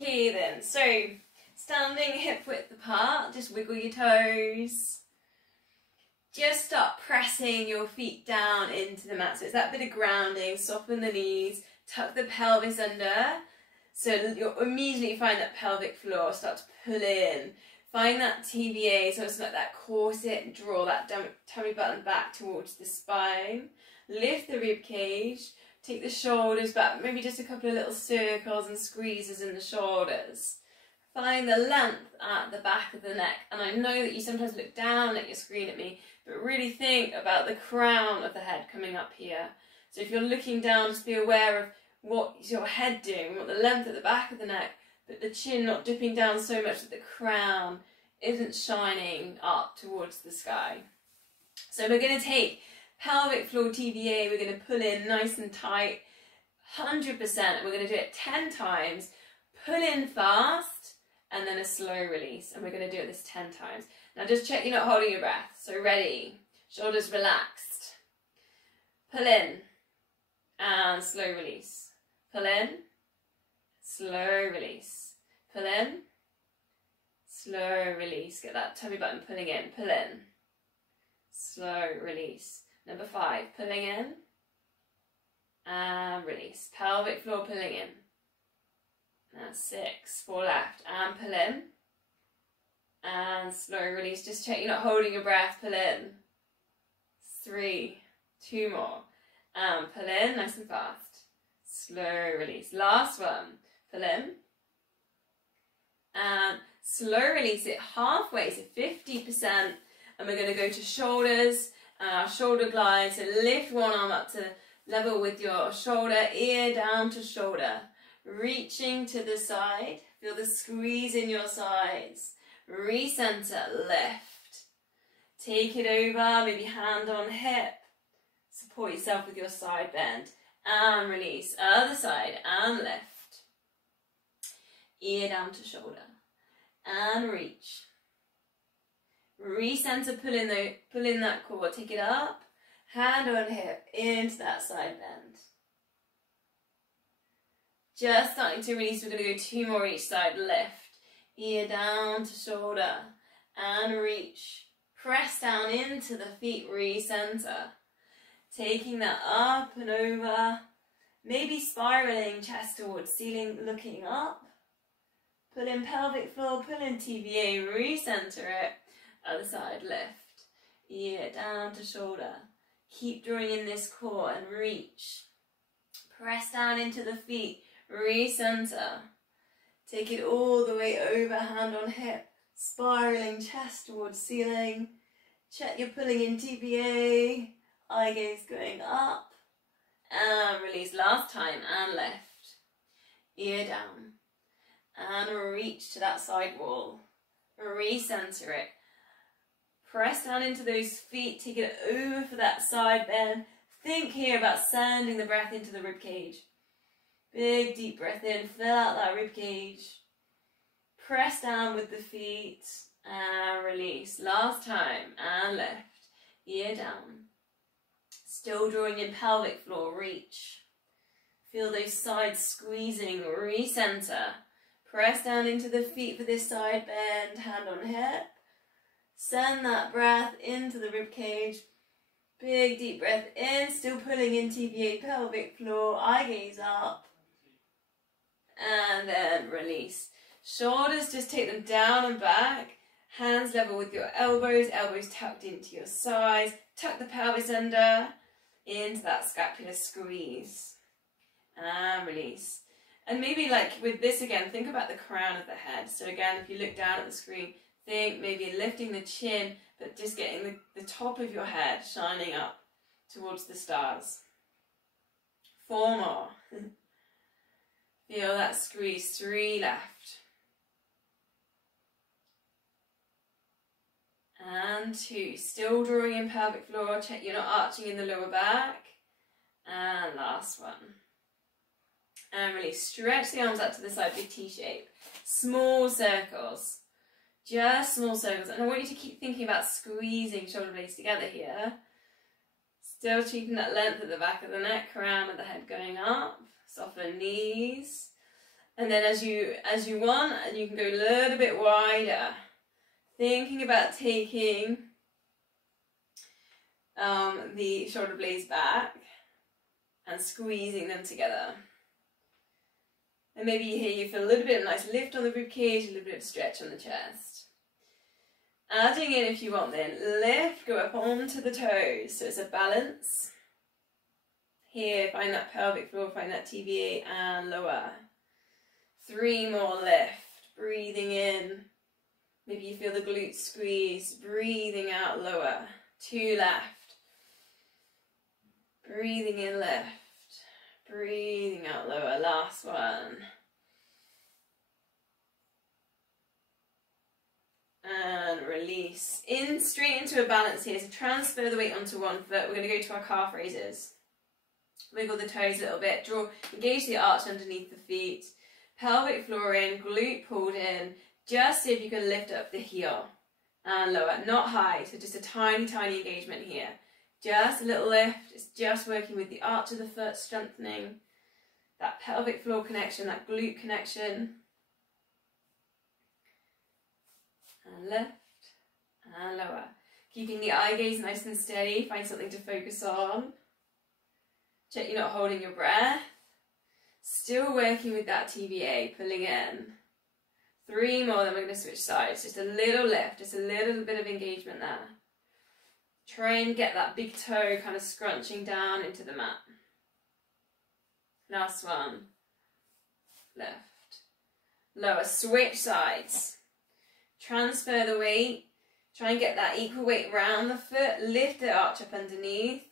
Okay then, so standing hip width apart, just wiggle your toes. Just start pressing your feet down into the mat. So it's that bit of grounding, soften the knees, tuck the pelvis under. So you'll immediately find that pelvic floor start to pull in. Find that TVA, so it's like that corset, draw that tummy button back towards the spine. Lift the rib cage, take the shoulders back, maybe just a couple of little circles and squeezes in the shoulders. Find the length at the back of the neck. And I know that you sometimes look down at your screen at me, but really think about the crown of the head coming up here. So if you're looking down, just be aware of what is your head doing. We want the length at the back of the neck, but the chin not dipping down so much that the crown isn't shining up towards the sky. So we're going to take pelvic floor TVA, we're going to pull in nice and tight, 100%. We're going to do it 10 times. Pull in fast, and then a slow release. And we're going to do it this 10 times. Now just check you're not holding your breath. So ready, shoulders relaxed. Pull in, and slow release. Pull in, slow release. Pull in, slow release. Get that tummy button pulling in. Pull in, slow release. Number 5, pulling in, and release. Pelvic floor pulling in. That's 6, 4 left, and pull in, and slow release. Just check you're not holding your breath. Pull in. 3, 2 more, and pull in, nice and fast. Slow release. Last one. Pull in. And slow release it halfway, so 50%. And we're going to go to shoulders, shoulder glide. So lift one arm up to level with your shoulder, ear down to shoulder. Reaching to the side. Feel the squeeze in your sides. Recenter, lift. Take it over, maybe hand on hip. Support yourself with your side bend. And release. Other side and lift. Ear down to shoulder. And reach. Recenter, pull in that core. Take it up. Hand on hip into that side bend. Just starting to release. We're going to go 2 more each side. Lift. Ear down to shoulder. And reach. Press down into the feet. Recenter. Taking that up and over, maybe spiraling chest towards ceiling, looking up. Pull in pelvic floor, pull in TVA, recenter it. Other side, lift. Ear down to shoulder. Keep drawing in this core and reach. Press down into the feet, recenter. Take it all the way over, hand on hip. Spiraling chest towards ceiling. Check you're pulling in TVA. Eye gaze going up, and release. Last time, and lift. Ear down, and reach to that side wall. Recenter it. Press down into those feet, take it over for that side bend. Think here about sending the breath into the rib cage. Big deep breath in, fill out that rib cage. Press down with the feet, and release. Last time, and lift. Ear down. Still drawing in pelvic floor, reach. Feel those sides squeezing, recenter. Press down into the feet for this side bend, hand on hip. Send that breath into the rib cage. Big deep breath in, still pulling in TVA, pelvic floor, eye gaze up. And then release. Shoulders, just take them down and back. Hands level with your elbows, elbows tucked into your sides. Tuck the pelvis under. Into that scapular squeeze, and release. And maybe like with this again, think about the crown of the head. So again, if you look down at the screen, think maybe lifting the chin, but just getting the top of your head shining up towards the stars. 4 more. Feel that squeeze. 3 left. And 2, still drawing in pelvic floor, check you're not arching in the lower back. And last one. And release, stretch the arms out to the side, big T shape. Small circles, just small circles. And I want you to keep thinking about squeezing shoulder blades together here. Still keeping that length at the back of the neck, crown of the head going up. Soften knees. And then as you want, you can go a little bit wider. Thinking about taking the shoulder blades back and squeezing them together. And maybe here you feel a little bit of a nice lift on the rib cage, a little bit of stretch on the chest. Adding in, if you want, then lift, go up onto the toes, so it's a balance. Here, find that pelvic floor, find that TVA and lower. 3 more, lift, breathing in. Maybe you feel the glutes squeeze, breathing out, lower. 2 left. Breathing in, lift. Breathing out, lower. Last one. And release. In, straight into a balance here. So transfer the weight onto one foot. We're going to go to our calf raises. Wiggle the toes a little bit. Engage the arch underneath the feet. Pelvic floor in, glute pulled in. Just see if you can lift up the heel and lower. Not high, so just a tiny, tiny engagement here. Just a little lift. It's just working with the arch of the foot, strengthening that pelvic floor connection, that glute connection. And lift and lower. Keeping the eye gaze nice and steady. Find something to focus on. Check you're not holding your breath. Still working with that TVA, pulling in. 3 more, then we're going to switch sides. Just a little lift, just a little bit of engagement there. Try and get that big toe kind of scrunching down into the mat. Last one. Lift. Lower, switch sides. Transfer the weight. Try and get that equal weight around the foot. Lift the arch up underneath.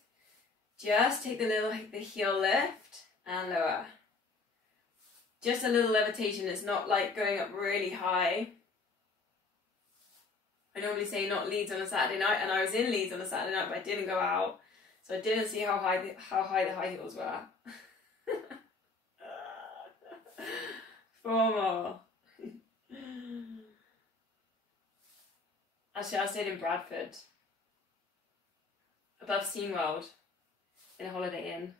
Just take the heel lift and lower. Just a little levitation. It's not like going up really high. I normally say not Leeds on a Saturday night, and I was in Leeds on a Saturday night, but I didn't go out, so I didn't see how high the high heels were. 4 more. Actually, I stayed in Bradford, above SeaWorld, in a Holiday Inn.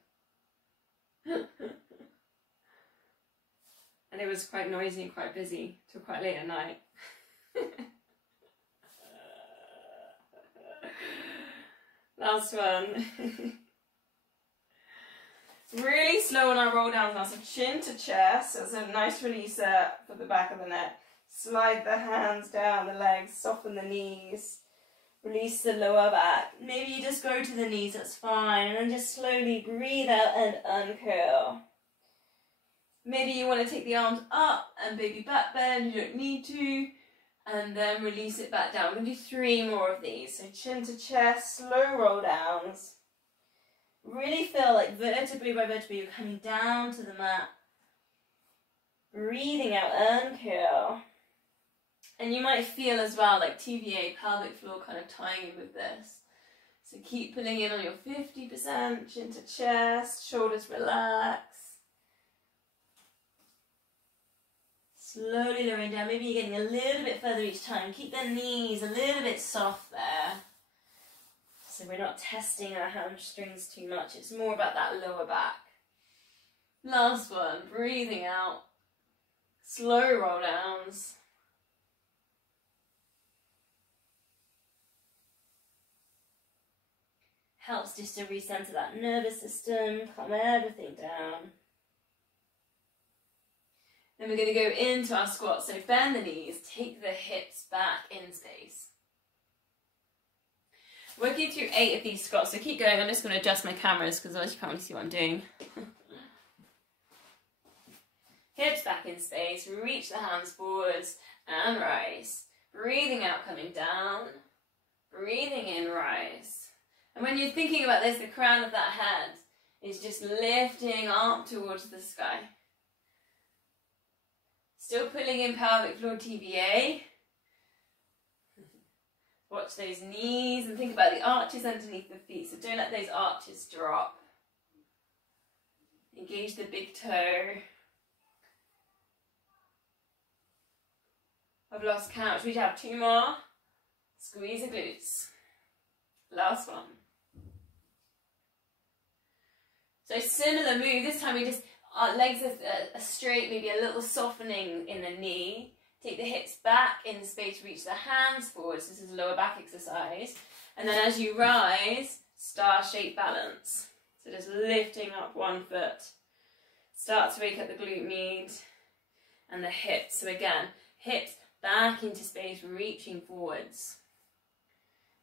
And it was quite noisy and quite busy till quite late at night. Last one. Really slow on our roll downs now, so chin to chest. So it's a nice releaser for the back of the neck. Slide the hands down the legs, soften the knees. Release the lower back. Maybe you just go to the knees, that's fine. And then just slowly breathe out and uncurl. Maybe you want to take the arms up and baby back bend, you don't need to. And then release it back down. We're going to do 3 more of these. So chin to chest, slow roll downs. Really feel like vertebrae by vertebrae you're coming down to the mat. Breathing out, uncurl. And you might feel as well like TVA, pelvic floor kind of tying in with this. So keep pulling in on your 50%, chin to chest, shoulders relax. Slowly lowering down, maybe you're getting a little bit further each time. Keep the knees a little bit soft there. So we're not testing our hamstrings too much. It's more about that lower back. Last one, breathing out. Slow roll downs. Helps just to recenter that nervous system, calm everything down. Then we're going to go into our squat. So bend the knees, take the hips back in space. Working through 8 of these squats. So keep going. I'm just going to adjust my cameras because otherwise you can't really see what I'm doing. Hips back in space. Reach the hands forwards and rise. Breathing out, coming down. Breathing in, rise. And when you're thinking about this, the crown of that head is just lifting up towards the sky. Still pulling in pelvic floor TVA. Watch those knees and think about the arches underneath the feet. So don't let those arches drop. Engage the big toe. I've lost count. We have 2 more. Squeeze the glutes. Last one. So similar move. This time we just Our legs are straight, maybe a little softening in the knee. Take the hips back in space, reach the hands forwards. This is a lower back exercise. And then as you rise, star-shaped balance. So just lifting up one foot. Start to wake up the glute med and the hips. So again, hips back into space, reaching forwards.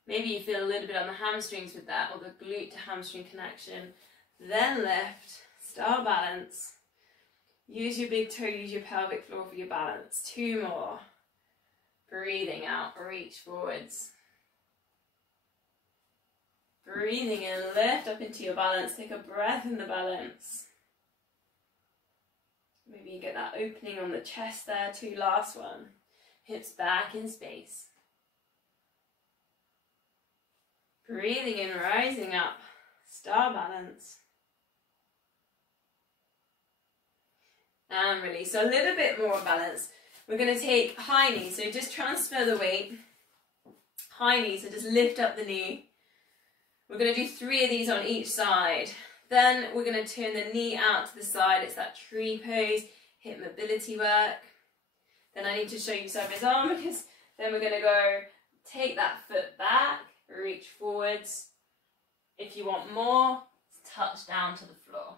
Maybe you feel a little bit on the hamstrings with that, or the glute to hamstring connection. Then lift, star balance. Use your big toe, use your pelvic floor for your balance. 2 more. Breathing out, reach forwards. Breathing in, lift up into your balance. Take a breath in the balance. Maybe you get that opening on the chest there. 2 last one. Hips back in space. Breathing in, rising up. Star balance. And release. So a little bit more balance. We're going to take high knee. So just transfer the weight. High knee. So just lift up the knee. We're going to do 3 of these on each side. Then we're going to turn the knee out to the side. It's that tree pose, hip mobility work. Then I need to show you sideways arm, because then we're going to go take that foot back, reach forwards. If you want more, touch down to the floor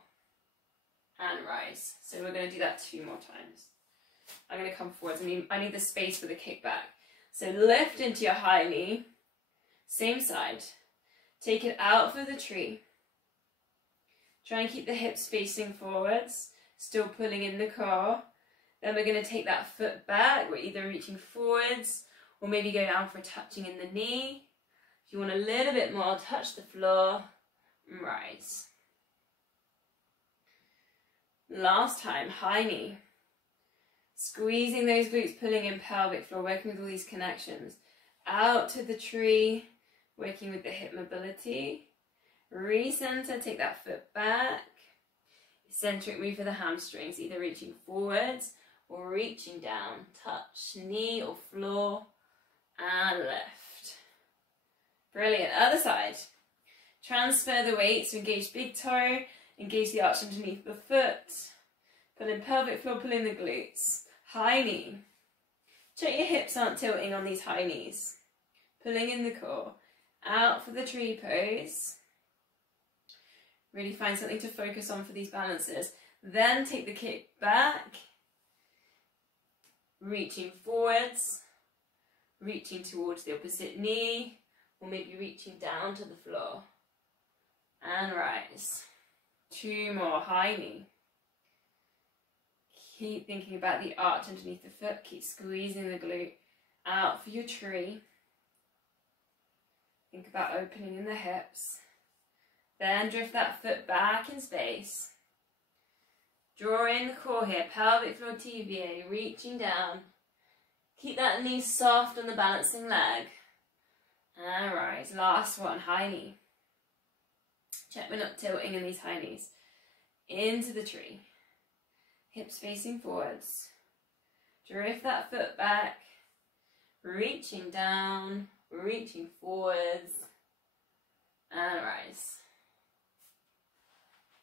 and rise. So we're going to do that 2 more times. I'm going to come forwards. I need the space for the kickback. So lift into your high knee, same side. Take it out for the tree. Try and keep the hips facing forwards, still pulling in the core. Then we're going to take that foot back. We're either reaching forwards or maybe go down for touching in the knee. If you want a little bit more, touch the floor and rise. Last time, high knee. Squeezing those glutes, pulling in pelvic floor, working with all these connections. Out to the tree, working with the hip mobility. Recenter, take that foot back. Eccentric move for the hamstrings, either reaching forwards or reaching down. Touch knee or floor and lift. Brilliant. Other side. Transfer the weight, so engage big toe, engage the arch underneath the foot. Pull in pelvic floor, pull in the glutes. High knee. Check your hips aren't tilting on these high knees. Pulling in the core. Out for the tree pose. Really find something to focus on for these balances. Then take the kick back. Reaching forwards. Reaching towards the opposite knee. Or maybe reaching down to the floor. And rise. 2 more, high knee. Keep thinking about the arch underneath the foot. Keep squeezing the glute. Out for your tree. Think about opening in the hips. Then drift that foot back in space. Draw in the core here. Pelvic floor TVA. Reaching down. Keep that knee soft on the balancing leg. And rise. Last one, high knee. Check we're not tilting in these high knees. Into the tree. Hips facing forwards. Drift that foot back. Reaching down. Reaching forwards. And rise.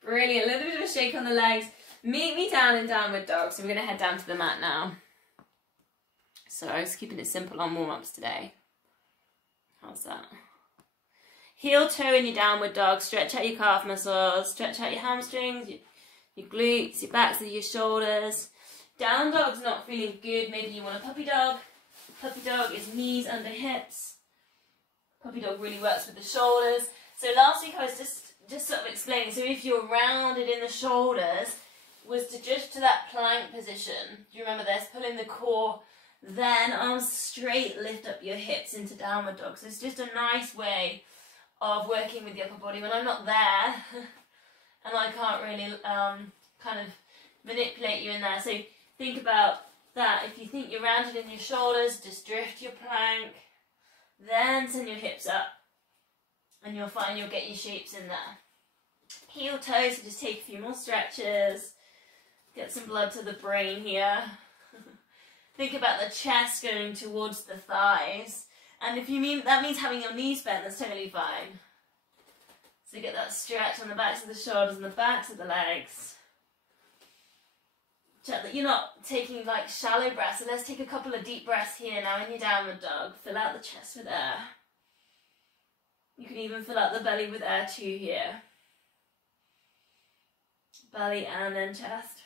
Brilliant. A little bit of a shake on the legs. Meet me down in downward dog. So we're going to head down to the mat now. So I was keeping it simple on warm-ups today. How's that? Heel toe in your downward dog. Stretch out your calf muscles. Stretch out your hamstrings, your glutes, your backs of your shoulders. Down dog's not feeling good. Maybe you want a puppy dog. Puppy dog is knees under hips. Puppy dog really works with the shoulders. So last week I was just sort of explaining. So if you're rounded in the shoulders, was to just to that plank position. Do you remember this? Pull in the core. Then arms straight, lift up your hips into downward dog. So it's just a nice way of working with the upper body when I'm not there and I can't really kind of manipulate you in there. So think about that. If you think you're rounded in your shoulders, just drift your plank, then send your hips up and you'll find you'll get your shapes in there. Heel toes, so just take a few more stretches, get some blood to the brain here. Think about the chest going towards the thighs. And if you mean that means having your knees bent, that's totally fine. So get that stretch on the backs of the shoulders and the backs of the legs. Check that you're not taking like shallow breaths. So let's take a couple of deep breaths here now in your downward dog. Fill out the chest with air. You can even fill out the belly with air too here. Belly and then chest.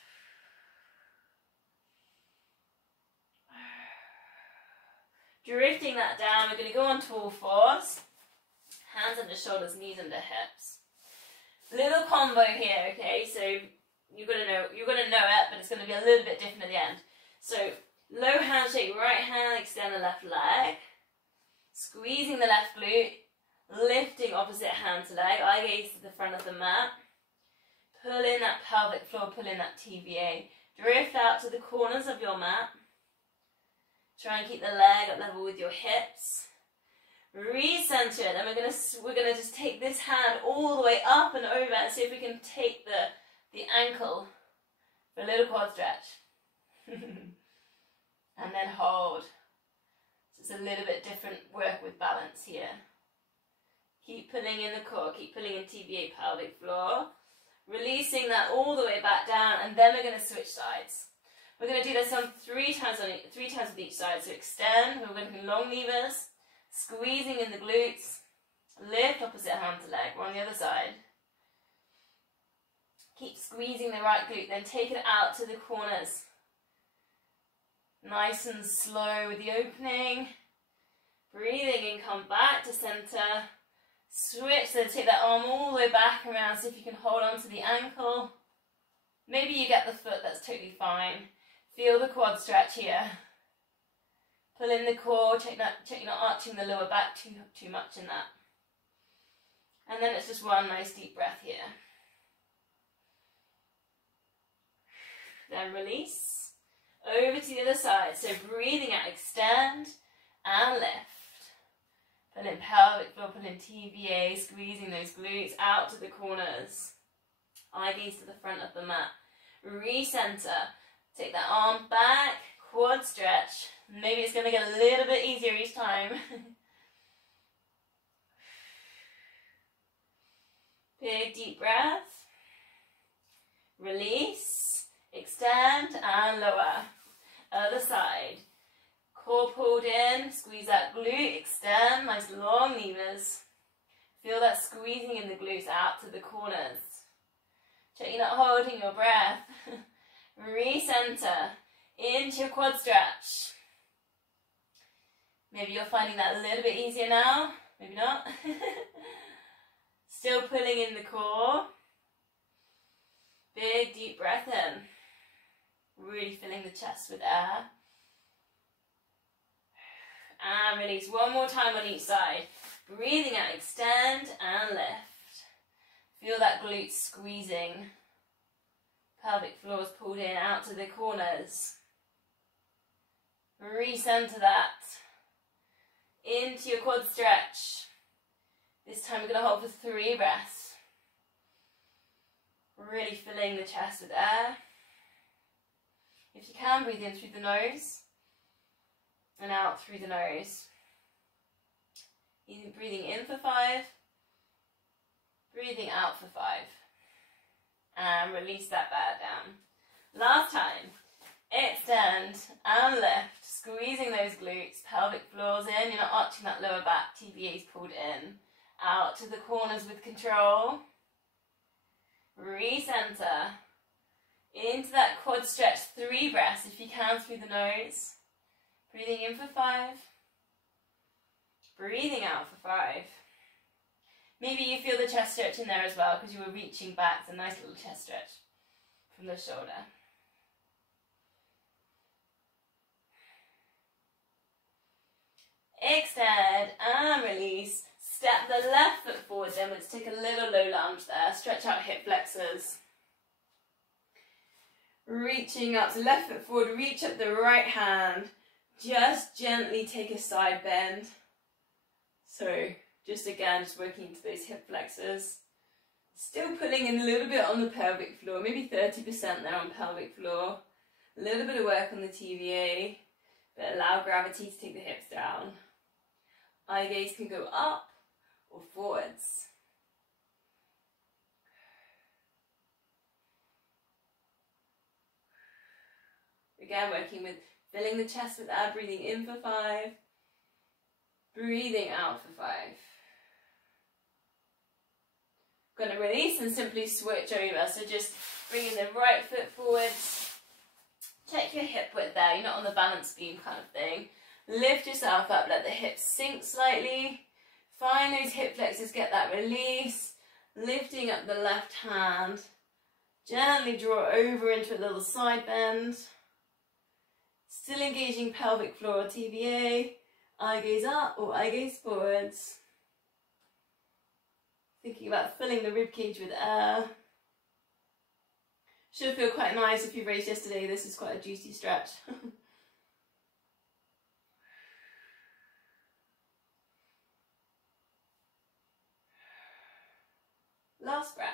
Drifting that down, we're going to go on to all fours. Hands under shoulders, knees under hips. Little combo here, okay? So you're gonna know it, but it's gonna be a little bit different at the end. So low handshake, right hand, extend the left leg. Squeezing the left glute, lifting opposite hand to leg, eye gaze to the front of the mat. Pull in that pelvic floor, pull in that TVA. Drift out to the corners of your mat. Try and keep the leg at level with your hips. Recenter it, and we're gonna just take this hand all the way up and over and see if we can take the ankle for a little quad stretch. And then hold. So it's a little bit different work with balance here. Keep pulling in the core, keep pulling in TVA, pelvic floor. Releasing that all the way back down, and then we're gonna switch sides. We're gonna do this on three times with each side. So extend, we're gonna do long levers. Squeezing in the glutes, lift opposite hand to leg. We're on the other side. Keep squeezing the right glute, then take it out to the corners. Nice and slow with the opening. Breathing in, come back to center. Switch, then take that arm all the way back around, see if you can hold on to the ankle. Maybe you get the foot, that's totally fine. Feel the quad stretch here. Pull in the core, check you're not arching the lower back too much in that. And then it's just one nice deep breath here. Then release. Over to the other side. So breathing out, extend and lift. Pull in pelvic floor, pull in TVA, squeezing those glutes out to the corners. Eye gaze to the front of the mat. Recenter. Take that arm back, quad stretch. Maybe it's going to get a little bit easier each time. Big deep breath. Release. Extend and lower. Other side. Core pulled in. Squeeze that glute. Extend. Nice long levers. Feel that squeezing in the glutes out to the corners. Check you're not holding your breath. Recenter. Into your quad stretch. Maybe you're finding that a little bit easier now. Maybe not. Still pulling in the core. Big deep breath in. Really filling the chest with air. And release. One more time on each side. Breathing out, extend and lift. Feel that glute squeezing. Pelvic floor is pulled in out to the corners. Recenter that. Into your quad stretch. This time we're going to hold for 3 breaths. Really filling the chest with air. If you can, breathe in through the nose and out through the nose. Either breathing in for 5, breathing out for 5. And release that back down. Last time. Extend and lift, squeezing those glutes, pelvic floors in, you're not arching that lower back, TVA's pulled in, out to the corners with control. Recenter, into that quad stretch, 3 breaths if you can through the nose. Breathing in for 5, breathing out for 5. Maybe you feel the chest stretch in there as well because you were reaching back, it's a nice little chest stretch from the shoulder. Extend and release. Step the left foot forward then. Let's take a little low lunge there. Stretch out hip flexors. Reaching up, so left foot forward, reach up the right hand. Just gently take a side bend. So just working into those hip flexors. Still pulling in a little bit on the pelvic floor, maybe 30% there on pelvic floor. A little bit of work on the TVA, but allow gravity to take the hips down. Eye gaze can go up or forwards. Again, working with filling the chest with air, breathing in for 5, breathing out for 5. Going to release and simply switch over. So just bringing the right foot forwards. Check your hip width there. You're not on the balance beam kind of thing. Lift yourself up. Let the hips sink slightly. Find those hip flexors. Get that release. Lifting up the left hand. Gently draw over into a little side bend. Still engaging pelvic floor or TVA. Eye gaze up or eye gaze forwards. Thinking about filling the ribcage with air. Should feel quite nice if you raised yesterday. This is quite a juicy stretch. Last breath.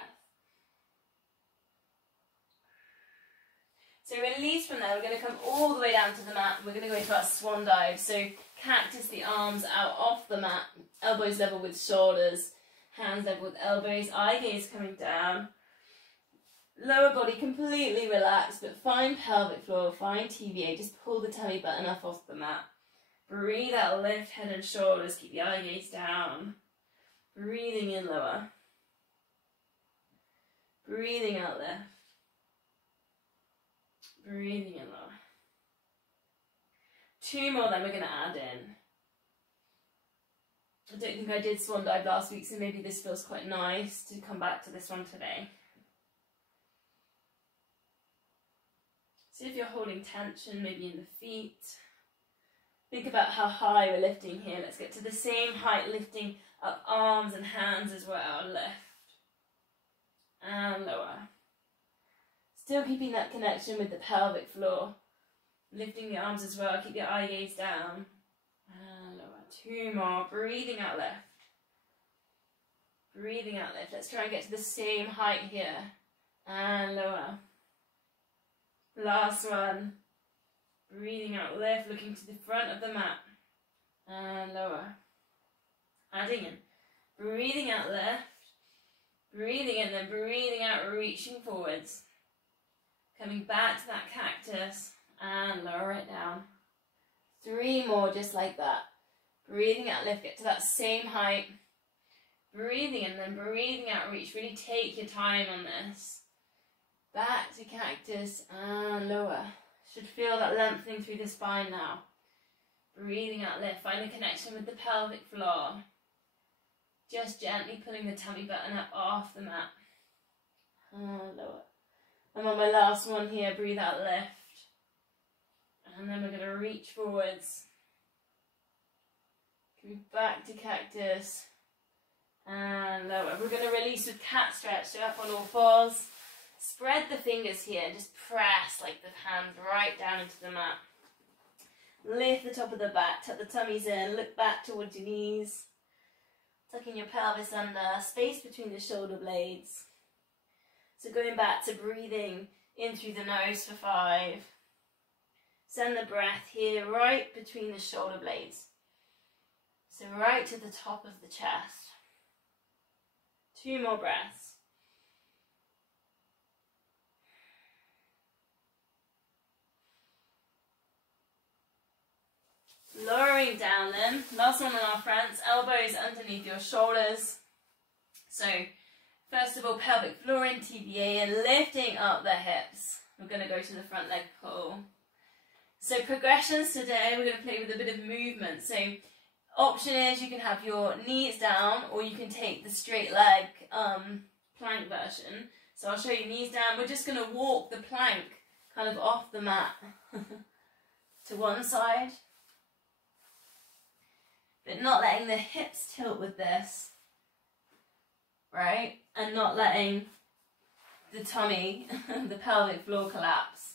So release from there. We're going to come all the way down to the mat. We're going to go into our Swan Dive. So cactus the arms out off the mat. Elbows level with shoulders. Hands level with elbows, eye gaze coming down. Lower body completely relaxed, but find pelvic floor, find TVA. Just pull the tummy button up off the mat. Breathe out, lift head and shoulders. Keep the eye gaze down. Breathing in lower. Breathing out, lift. Breathing in lower. 2 more, then we're going to add in. I don't think I did Swan Dive last week, so maybe this feels quite nice to come back to this one today. See if you're holding tension, maybe in the feet. Think about how high we're lifting here. Let's get to the same height, lifting up arms and hands as well. Lift. And lower. Still keeping that connection with the pelvic floor. Lifting the arms as well. Keep your eye gaze down. And lower. 2 more. Breathing out, lift. Breathing out, lift. Let's try and get to the same height here. And lower. Last one. Breathing out, lift. Looking to the front of the mat. And lower. Adding in. Breathing out, lift. Breathing in, then breathing out, reaching forwards. Coming back to that cactus. And lower it down. 3 more just like that. Breathing out, lift, get to that same height. Breathing in, then breathing out, reach. Really take your time on this. Back to cactus and lower. Should feel that lengthening through the spine now. Breathing out, lift. Find the connection with the pelvic floor. Just gently pulling the tummy button up off the mat. And lower. I'm on my last one here. Breathe out, lift. And then we're going to reach forwards. Coming back to cactus. And lower. We're going to release with cat stretch. So up on all fours. Spread the fingers here. Just press like the hands right down into the mat. Lift the top of the back. Tuck the tummies in. Look back towards your knees. Tucking your pelvis under. Space between the shoulder blades. So going back to breathing in through the nose for 5. Send the breath here right between the shoulder blades. So right to the top of the chest. 2 more breaths. Lowering down then. Last one on our friends. Elbows underneath your shoulders. So first of all, pelvic floor in TVA and lifting up the hips. We're going to go to the front leg pull. So progressions today, we're going to play with a bit of movement. So option is you can have your knees down or you can take the straight leg plank version. So I'll show you knees down. We're just going to walk the plank kind of off the mat to one side. But not letting the hips tilt with this, right? And not letting the tummy, the pelvic floor collapse.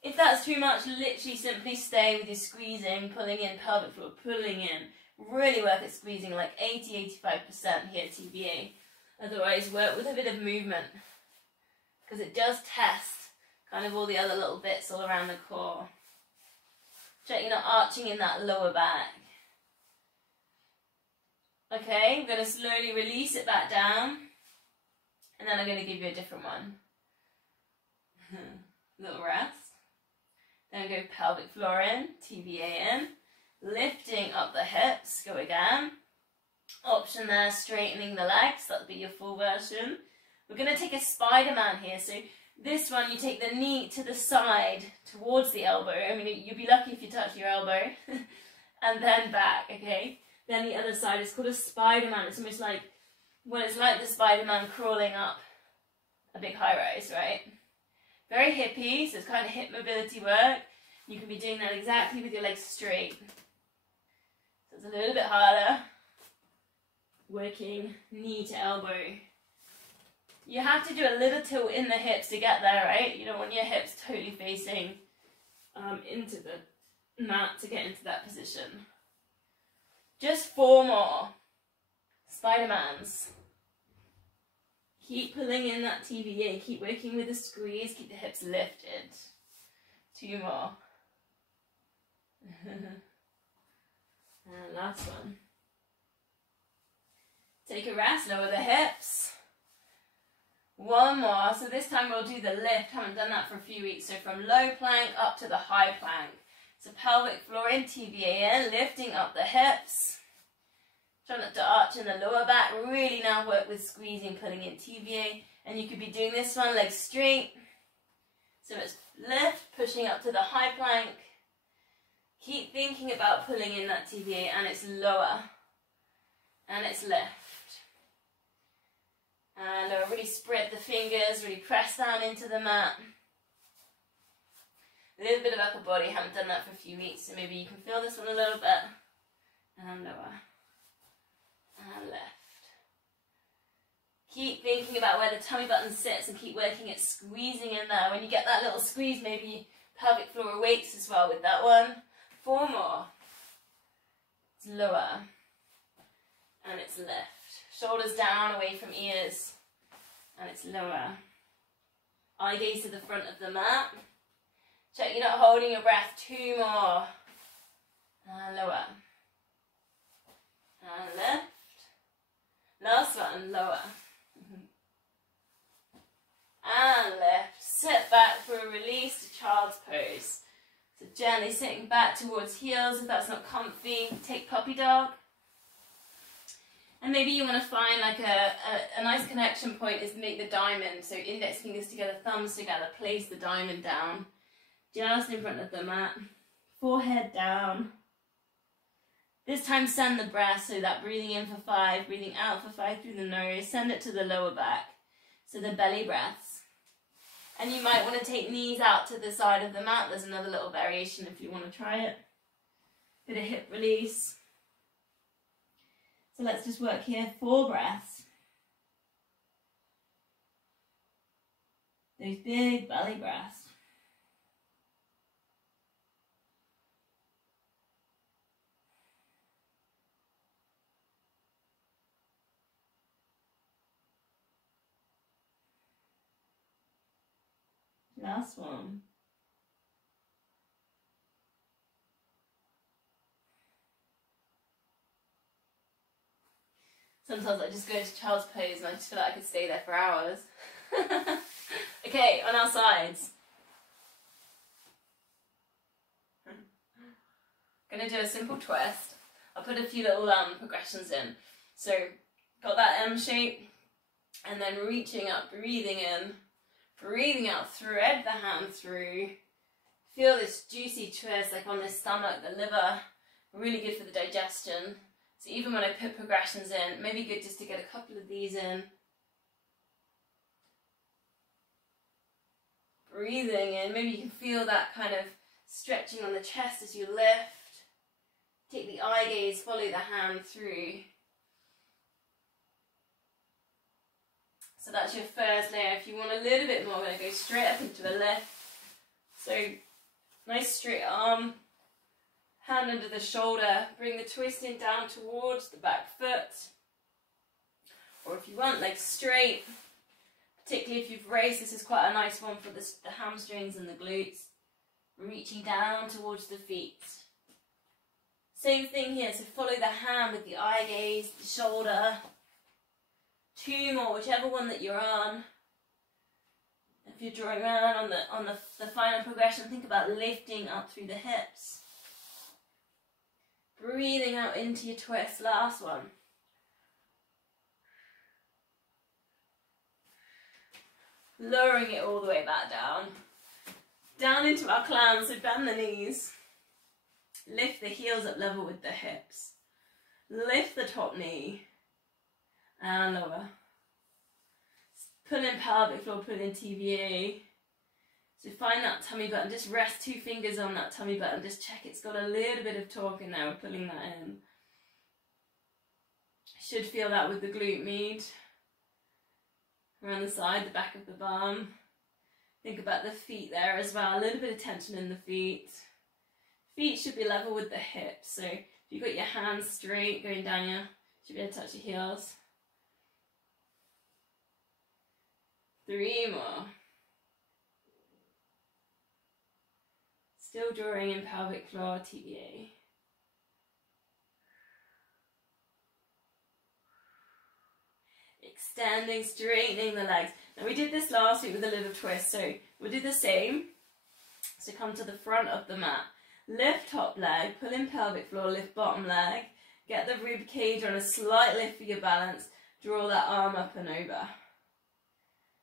If that's too much, literally simply stay with your squeezing, pulling in, pelvic floor, pulling in. Really worth it squeezing, like 80-85% here, TBA. Otherwise, work with a bit of movement. Because it does test kind of all the other little bits all around the core. Check you're not arching in that lower back. Okay, I'm going to slowly release it back down. And then I'm going to give you a different one. Little rest. Then go pelvic floor in, TVA in, lifting up the hips, go again. Option there, straightening the legs, that'll be your full version. We're going to take a Spider-Man here, so this one you take the knee to the side towards the elbow. I mean, you'll be lucky if you touch your elbow. And then back, okay? Then the other side is called a Spider-Man. It's almost like, well, it's like the Spider-Man crawling up a big high rise, right? Very hippie, so it's kind of hip mobility work. You can be doing that exactly with your legs straight. So it's a little bit harder. Working knee to elbow. You have to do a little tilt in the hips to get there, right? You don't want your hips totally facing into the mat to get into that position. Just 4 more. Spider-Mans. Keep pulling in that TVA. Keep working with the squeeze. Keep the hips lifted. 2 more. And last one. Take a rest, lower the hips. 1 more. So this time we'll do the lift. Haven't done that for a few weeks. So from low plank up to the high plank. So pelvic floor in, TVA in, lifting up the hips. Try not to arch in the lower back. Really now work with squeezing, pulling in TVA. And you could be doing this one legs straight. So it's lift, pushing up to the high plank. Keep thinking about pulling in that TVA, and it's lower. And it's lift. And really spread the fingers, really press down into the mat. A little bit of upper body, haven't done that for a few weeks, so maybe you can feel this one a little bit. And lower. And left. Keep thinking about where the tummy button sits and keep working at squeezing in there. When you get that little squeeze, maybe pelvic floor awakes as well with that one. 4 more. It's lower. And it's lift. Shoulders down, away from ears. And it's lower. Eye gaze to the front of the mat. Check you're not holding your breath. 2 more. And lower. And lift. Last one, lower. And lift. Sit back for a release to child's pose. So gently sitting back towards heels. If that's not comfy, take puppy dog. And maybe you want to find like a nice connection point is make the diamond. So index fingers together, thumbs together, place the diamond down. Just in front of the mat. Forehead down. This time send the breath, so that breathing in for 5, breathing out for 5 through the nose. Send it to the lower back. So the belly breaths. And you might want to take knees out to the side of the mat. There's another little variation if you want to try it. Bit of hip release. So let's just work here, 4 breaths. Those big belly breaths. Last one. Sometimes I just go to child's pose and I just feel like I could stay there for hours. Okay, on our sides. Gonna do a simple twist. I'll put a few little progressions in. So, got that M shape, and then reaching up, breathing in, breathing out, thread the hand through. Feel this juicy twist like on the stomach, the liver, really good for the digestion. So even when I put progressions in, maybe good just to get a couple of these in. Breathing in, maybe you can feel that kind of stretching on the chest as you lift. Take the eye gaze, follow the hand through. So that's your first layer. If you want a little bit more, we're going to go straight up into a lift. So nice straight arm. Hand under the shoulder, bring the twist in down towards the back foot. Or if you want, legs straight. Particularly if you've raised, this is quite a nice one for the hamstrings and the glutes. Reaching down towards the feet. Same thing here, so follow the hand with the eye gaze, the shoulder. 2 more, whichever one that you're on. If you're drawing around on the final progression, think about lifting up through the hips. Breathing out into your twist, last one. Lowering it all the way back down. Down into our clown, so bend the knees. Lift the heels up level with the hips. Lift the top knee. And lower. Pull in pelvic floor, pull in TVA. So find that tummy button, just rest 2 fingers on that tummy button, just check it's got a little bit of torque in there, we're pulling that in. Should feel that with the glute med. Around the side, the back of the bum. Think about the feet there as well, a little bit of tension in the feet. Feet should be level with the hips, so if you've got your hands straight going down, you should be able to touch your heels. 3 more. Still drawing in pelvic floor, TVA. Extending, straightening the legs. Now we did this last week with a little twist, so we'll do the same. So come to the front of the mat. Lift top leg, pull in pelvic floor, lift bottom leg. Get the rib cage on a slight lift for your balance. Draw that arm up and over.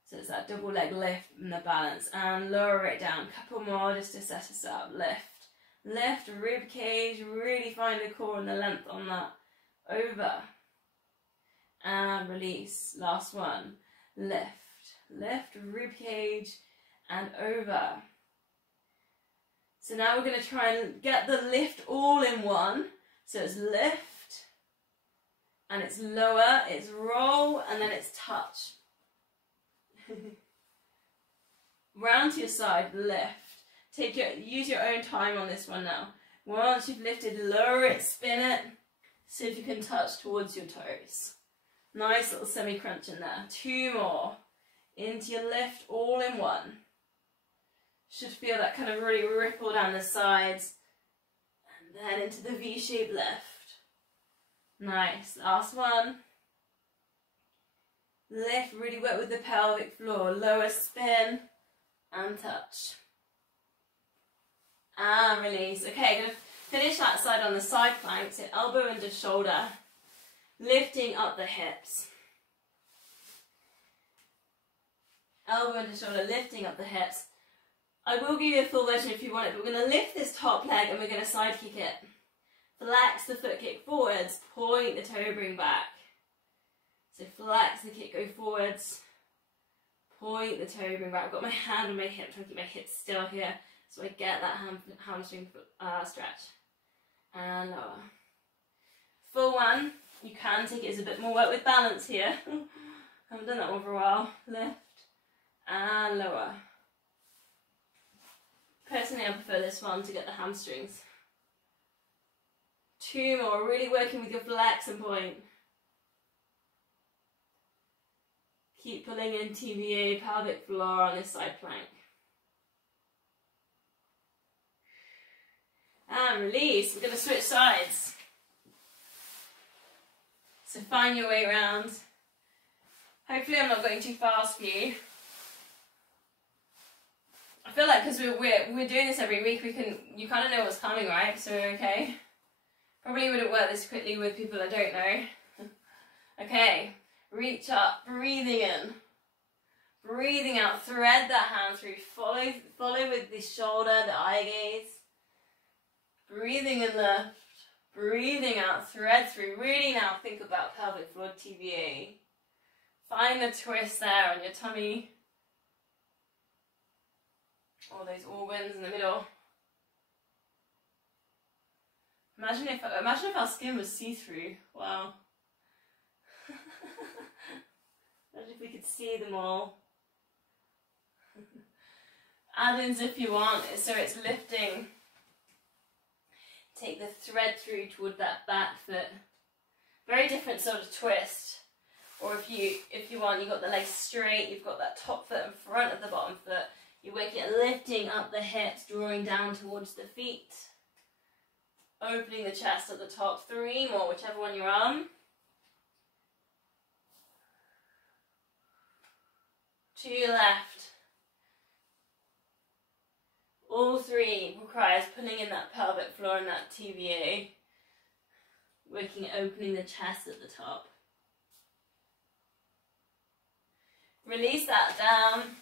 So it's that double leg lift and the balance, and lower it down. Couple more just to set us up. Lift, lift, rib cage, really find the core and the length on that. Over, and release. Last one. Lift, lift, rib cage, and over. So now we're going to try and get the lift all in one. So it's lift, and it's lower, it's roll, and then it's touch. Round to your side, lift. Use your own time on this one now. Once you've lifted, lower it, spin it. See if you can touch towards your toes. Nice little semi-crunch in there. 2 more. Into your lift, all in one. Should feel that kind of really ripple down the sides. And then into the V-shape lift. Nice. Last one. Lift, really work with the pelvic floor. Lower, spin, and touch. And release. Okay, going to finish that side on the side plank. So elbow into shoulder. Lifting up the hips. Elbow into shoulder, lifting up the hips. I will give you a full version if you want it, but we're going to lift this top leg and we're going to side kick it. Flex the foot, kick forwards, point the toe, bring back. So flex the kick, go forwards, point the toe, bring back. I've got my hand on my hip, trying to keep my hips still here so I get that hamstring stretch. And lower. Full one. You can take it as a bit more work with balance here. Haven't done that one for a while. Lift and lower. Personally, I prefer this one to get the hamstrings. 2 more, really working with your flex and point. Keep pulling in TVA, pelvic floor on this side plank. And release. We're going to switch sides. So find your way around. Hopefully I'm not going too fast for you. I feel like because we're doing this every week, you kind of know what's coming, right? So we're okay. Probably wouldn't work this quickly with people I don't know. Okay, reach up, breathing in, breathing out. Thread that hand through. Follow with the shoulder, the eye gaze. Breathing in, lift. Breathing out, thread through. Really now think about pelvic floor TVA. Find the twist there on your tummy. All those organs in the middle. Imagine if our skin was see-through. Wow. Imagine if we could see them all. Add-ins if you want, so it's lifting. Take the thread through toward that back foot. Very different sort of twist. Or if you want, you've got the legs straight, you've got that top foot in front of the bottom foot. You're working at lifting up the hips, drawing down towards the feet. Opening the chest at the top. 3 more, whichever one you're on. 2 left. All three requires pulling in that pelvic floor and that TVA, working opening the chest at the top. Release that down,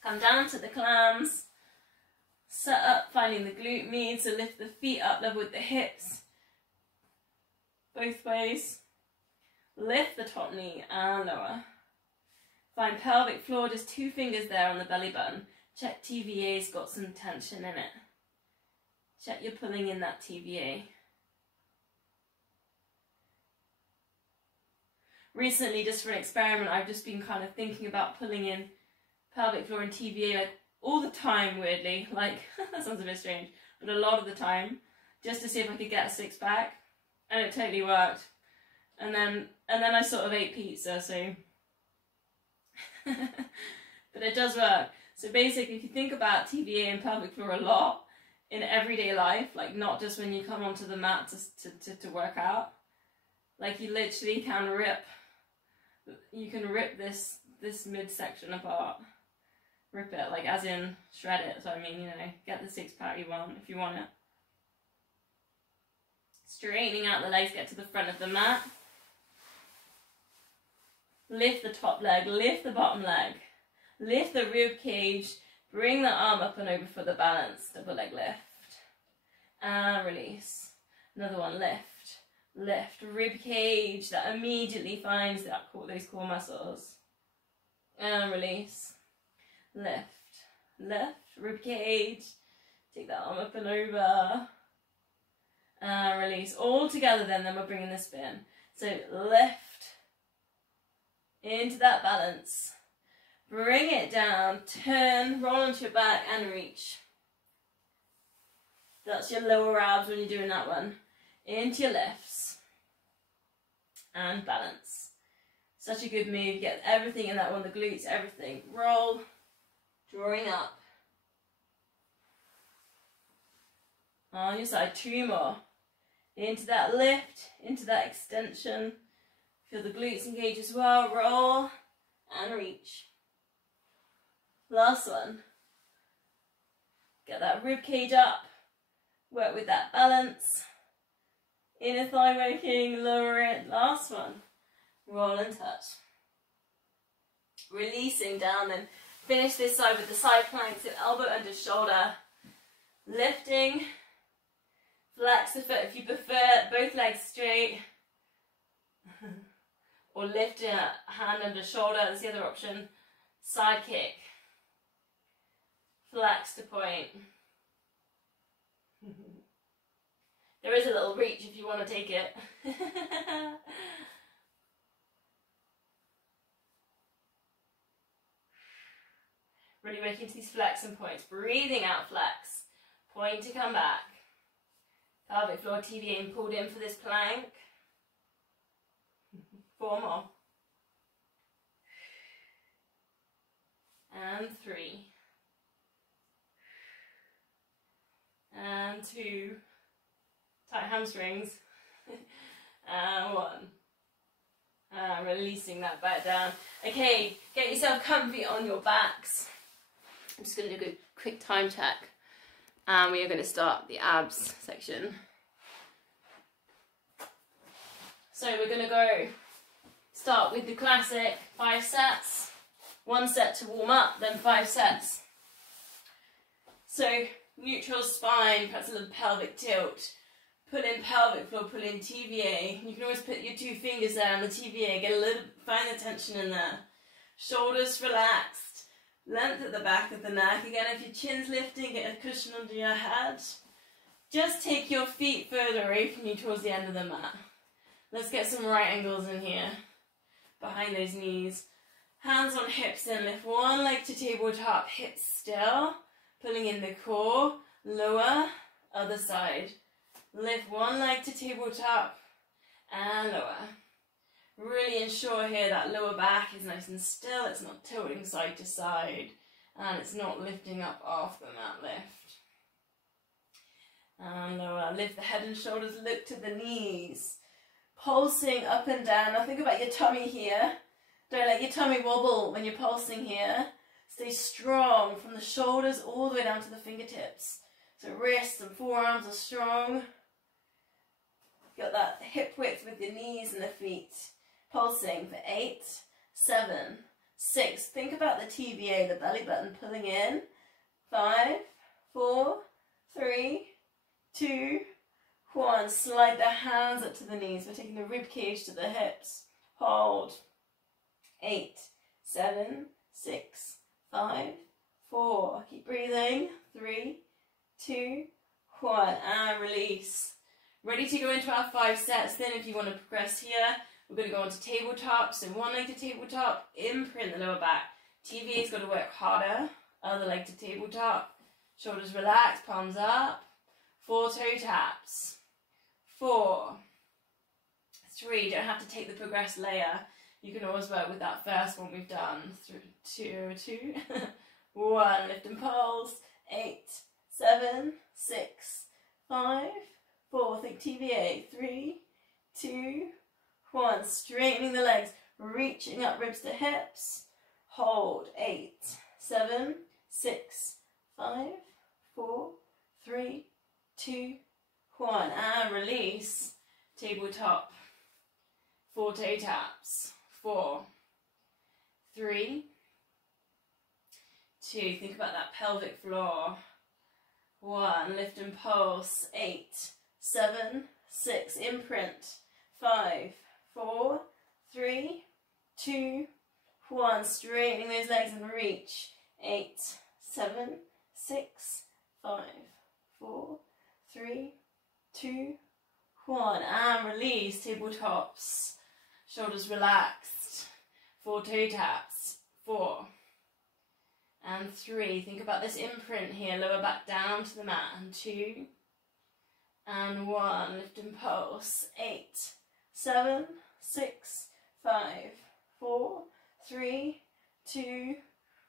come down to the clams, set up, finding the glute med, so lift the feet up level with the hips, both ways, lift the top knee and lower. Find pelvic floor, just 2 fingers there on the belly button. Check TVA's got some tension in it. Check you're pulling in that TVA. Recently, just for an experiment, I've just been kind of thinking about pulling in pelvic floor and TVA like all the time, weirdly. Like, that sounds a bit strange, but a lot of the time, just to see if I could get a 6-pack. And it totally worked. And then I sort of ate pizza, so... but it does work. So basically, if you think about TVA and pelvic floor a lot in everyday life, like not just when you come onto the mat to work out, like you literally can rip this midsection apart. Rip it, like as in shred it. So I mean, you know, get the 6-pack you want if you want it. Straightening out the legs, get to the front of the mat. Lift the top leg, lift the bottom leg. Lift the rib cage, bring the arm up and over for the balance. Double leg lift. And release. Another one, lift. Lift. Rib cage that immediately finds those core muscles. And release. Lift. Lift. Rib cage. Take that arm up and over. And release. All together then we're bringing the spin. So lift. Into that balance. Bring it down, turn, roll onto your back and reach. That's your lower abs when you're doing that one. Into your lifts. And balance. Such a good move. You get everything in that one, the glutes, everything. Roll, drawing up. On your side, 2 more. Into that lift, into that extension. Feel the glutes engage as well. Roll and reach. Last one. Get that rib cage up. Work with that balance. Inner thigh working, lower it. Last one. Roll and touch. Releasing down then. Finish this side with the side planks and elbow under shoulder. Lifting. Flex the foot if you prefer. Both legs straight. Or lift a hand under shoulder. That's the other option. Side kick. Flex to point. There is a little reach if you want to take it. Really working into these flex and points. Breathing out, flex. Point to come back. Pelvic floor TVA and pulled in for this plank. 4 more. And 3. And 2. Tight hamstrings. And 1. Releasing that back down. Okay, get yourself comfy on your backs. I'm just going to do a quick time check. And we are going to start the abs section. So we're going to go start with the classic 5 sets. 1 set to warm up, then 5 sets. So neutral spine, perhaps a little pelvic tilt. Pull in pelvic floor, pull in TVA. You can always put your 2 fingers there on the TVA, get a little, find the tension in there. Shoulders relaxed. Length at the back of the neck. Again, if your chin's lifting, get a cushion under your head. Just take your feet further away from you towards the end of the mat. Let's get some right angles in here. Behind those knees. Hands on hips and lift one leg to tabletop, hips still. Pulling in the core, lower, other side. Lift one leg to tabletop and lower. Really ensure here that lower back is nice and still, it's not tilting side to side, and it's not lifting up off the mat lift. And lower, lift the head and shoulders, look to the knees. Pulsing up and down. Now think about your tummy here. Don't let your tummy wobble when you're pulsing here. Stay strong from the shoulders all the way down to the fingertips. So wrists and forearms are strong. Got that hip width with your knees and the feet. Pulsing for 8, 7, 6. Think about the TVA, the belly button pulling in. 5, 4, 3, 2, 1. Slide the hands up to the knees. We're taking the rib cage to the hips. Hold. 8, 7, 6, 5, 4. Keep breathing. 3, 2, 1. And release. Ready to go into our 5 sets then. If you want to progress here, we're going to go on to tabletop. So one leg to tabletop, imprint the lower back. TVA's got to work harder. Other leg to tabletop. Shoulders relaxed, palms up. 4 toe taps. 4, 3. Don't have to take the progressed layer. You can always work with that first one we've done. 2, 2. 1. Lift and pulse. 8, 7, 6, 5, 4. Think TVA. 3, 2, 1. Straightening the legs. Reaching up ribs to hips. Hold. 8, 7, 6, 5, 4, 3, 2, 1. And release. Tabletop. 4 toe taps. 4, 3, 2. Think about that pelvic floor. 1. Lift and pulse. 8, 7, 6. Imprint. 5, 4, 3, 2, 1. Straightening those legs and reach. 8, 7, 6, 5, 4, 3, 2, 1. And release. Tabletops. Shoulders relaxed. 4 toe taps. 4 and 3. Think about this imprint here. Lower back down to the mat. And 2 and 1. Lift and pulse. 8, 7, 6, 5, 4, 3, 2,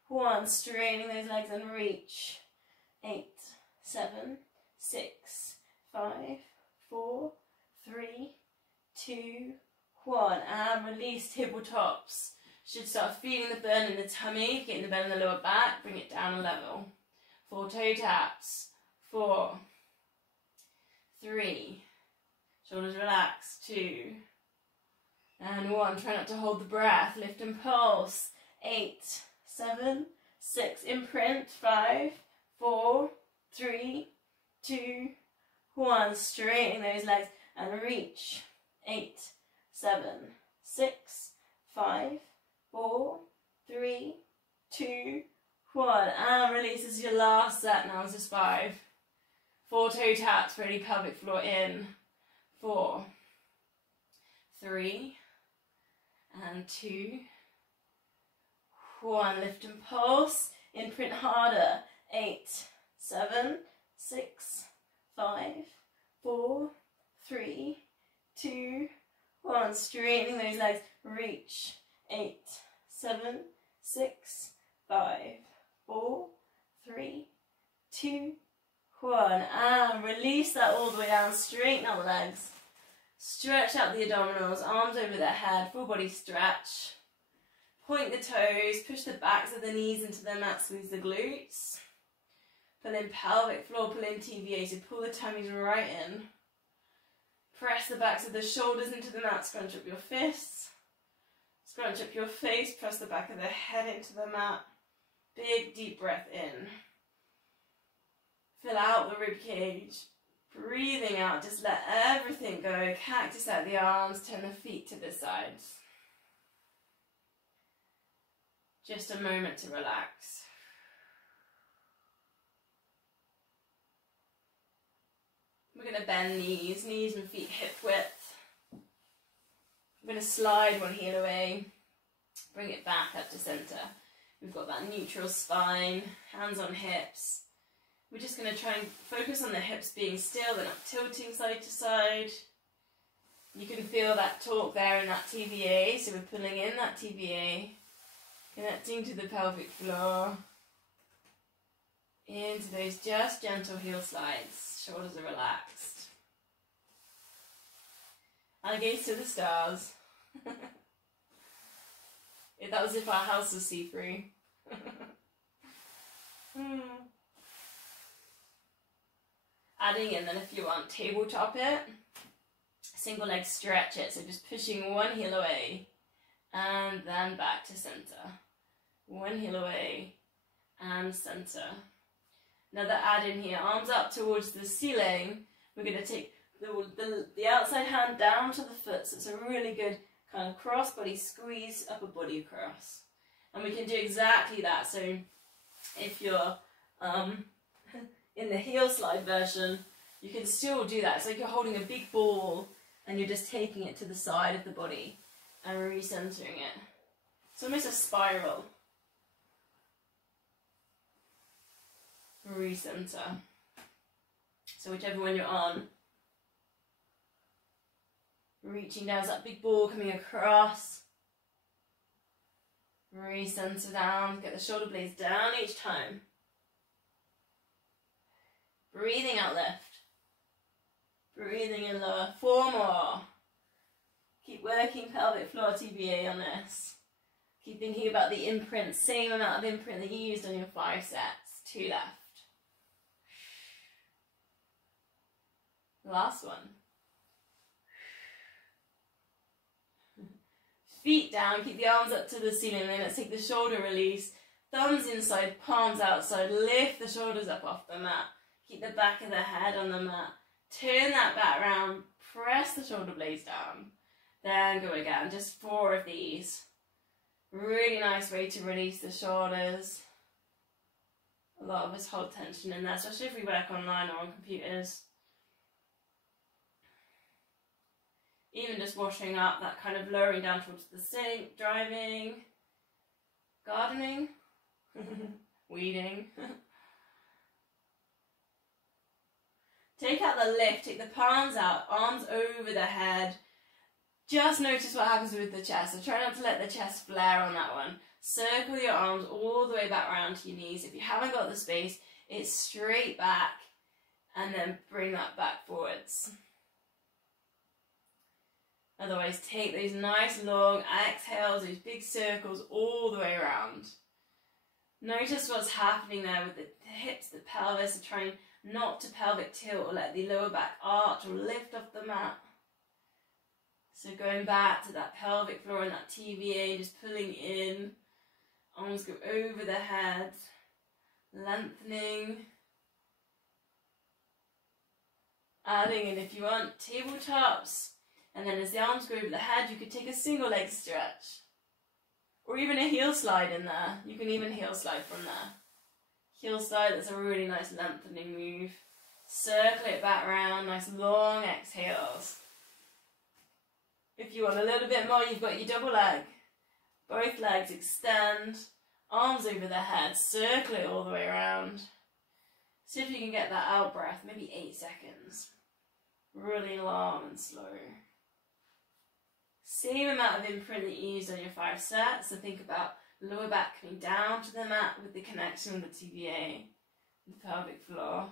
1. Straining those legs and reach. 8, 7, 6, 5, 4, 3, 2, 1. And release. Tabletops. Should start feeling the burn in the tummy, getting the burn in the lower back, bring it down a level. 4 toe taps. 4, 3, shoulders relaxed. 2 and 1. Try not to hold the breath. Lift and pulse. 8, 7, 6. Imprint. 5, 4, 3, 2, 1. Straightening those legs and reach. 8, 7, 6, 5, 4, 3, 2, 1. And release. This is your last set. Now this is 5. 4 toe taps. Ready, pelvic floor in. 4, 3, and 2, 1. Lift and pulse. Imprint harder. 8, 7, 6, 5, 4, 3, 2, 1. Straightening those legs. Reach. 8, 7, 6, 5, 4, 3, 2, 1. And release that all the way down. Straighten out the legs. Stretch out the abdominals. Arms over the head. Full body stretch. Point the toes. Push the backs of the knees into the mat. Squeeze the glutes. Pull in pelvic floor. Pull in TVA. So pull the tummies right in. Press the backs of the shoulders into the mat. Scrunch up your fists. Scrunch up your face. Press the back of the head into the mat. Big deep breath in. Fill out the rib cage. Breathing out. Just let everything go. Cactus out the arms. Turn the feet to the sides. Just a moment to relax. We're going to bend knees and feet hip width. We're going to slide one heel away, bring it back up to centre. We've got that neutral spine, hands on hips. We're just going to try and focus on the hips being still, they're not tilting side to side. You can feel that torque there in that TVA, so we're pulling in that TVA, connecting to the pelvic floor, into those just gentle heel slides. Shoulders are relaxed. And gaze to the stars. That was if our house was see-through. Adding in then, if you want, tabletop it. Single leg stretch it, so just pushing one heel away and then back to center. One heel away and center. Another add in here, arms up towards the ceiling. We're going to take the outside hand down to the foot, so it's a really good kind of cross body squeeze, upper body across. And we can do exactly that. So if you're in the heel slide version, you can still do that. It's like you're holding a big ball and you're just taking it to the side of the body and recentering it. It's almost a spiral. Recenter. So whichever one you're on, reaching down to that big ball coming across. Recenter down, get the shoulder blades down each time. Breathing out lift. Breathing in lower. 4 more. Keep working pelvic floor TVA on this. Keep thinking about the imprint, same amount of imprint that you used on your 5 sets. 2 left. Last one. Feet down, keep the arms up to the ceiling, then let's take the shoulder release. Thumbs inside, palms outside, lift the shoulders up off the mat. Keep the back of the head on the mat. Turn that back round, press the shoulder blades down. Then go again, just 4 of these. Really nice way to release the shoulders. A lot of us hold tension in there, especially if we work online or on computers. Even just washing up, that kind of lowering down towards the sink, driving, gardening, weeding. Take out the lift, take the palms out, arms over the head. Just notice what happens with the chest. So try not to let the chest flare on that one. Circle your arms all the way back around to your knees. If you haven't got the space, it's straight back and then bring that back forwards. Otherwise, take those nice long exhales, those big circles all the way around. Notice what's happening there with the hips, the pelvis, so trying not to pelvic tilt or let the lower back arch or lift off the mat. So going back to that pelvic floor and that TVA, just pulling in, arms go over the head, lengthening. Adding in, if you want, tabletops. And then as the arms go over the head, you could take a single leg stretch. Or even a heel slide in there. You can even heel slide from there. Heel slide, that's a really nice lengthening move. Circle it back around, nice long exhales. If you want a little bit more, you've got your double leg. Both legs extend, arms over the head, circle it all the way around. See if you can get that out breath, maybe 8 seconds. Really long and slow. Same amount of imprint that you used on your 5 sets, so think about lower back coming down to the mat with the connection with the TVA, the pelvic floor.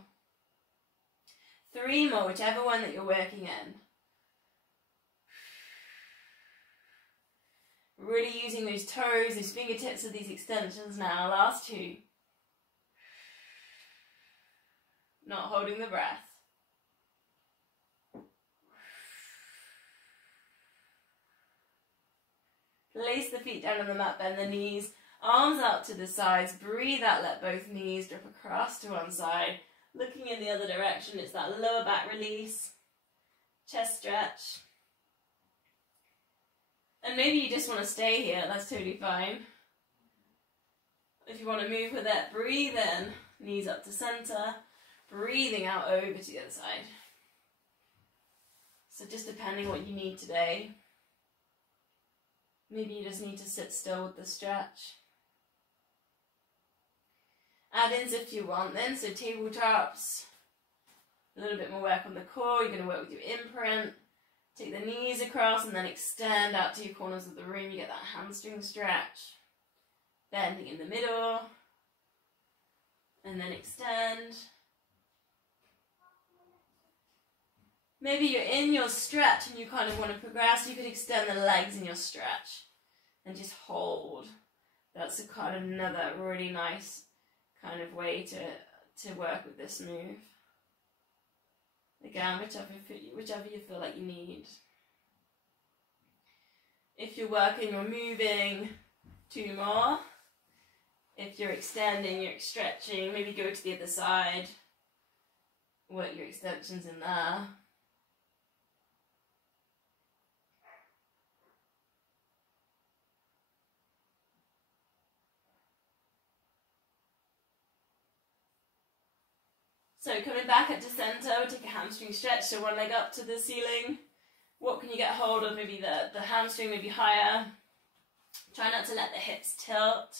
3 more, whichever one that you're working in. Really using those toes, those fingertips of these extensions now. Last 2. Not holding the breath. Place the feet down on the mat, bend the knees, arms out to the sides, breathe out, let both knees drop across to one side. Looking in the other direction, it's that lower back release, chest stretch. And maybe you just want to stay here, that's totally fine. If you want to move with it, breathe in, knees up to center, breathing out over to the other side. So just depending what you need today. Maybe you just need to sit still with the stretch. Add-ins if you want then, so tabletops. A little bit more work on the core, you're going to work with your imprint. Take the knees across and then extend out to your corners of the room. You get that hamstring stretch. Bending in the middle. And then extend. Maybe you're in your stretch and you kind of want to progress. You could extend the legs in your stretch and just hold. That's a kind of another really nice kind of way to work with this move. Again, whichever you feel like you need. If you're working or moving, 2 more. If you're extending, you're stretching, maybe go to the other side. Work your extensions in there. So coming back up to centre, we'll take a hamstring stretch, so one leg up to the ceiling. What can you get hold of? Maybe the hamstring, maybe higher. Try not to let the hips tilt.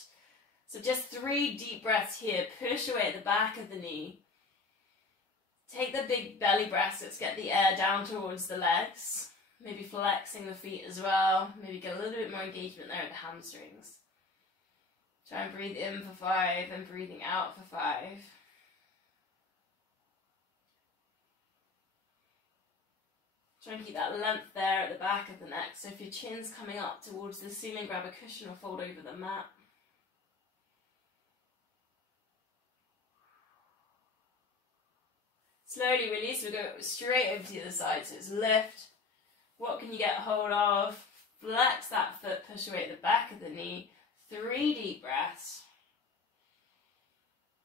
So just 3 deep breaths here. Push away at the back of the knee. Take the big belly breaths. Let's get the air down towards the legs. Maybe flexing the feet as well. Maybe get a little bit more engagement there at the hamstrings. Try and breathe in for 5 and breathing out for 5. Try and keep that length there at the back of the neck. So if your chin's coming up towards the ceiling, grab a cushion or fold over the mat. Slowly release, we'll go straight over to the other side. So it's lift. What can you get hold of? Flex that foot, push away at the back of the knee. 3 deep breaths.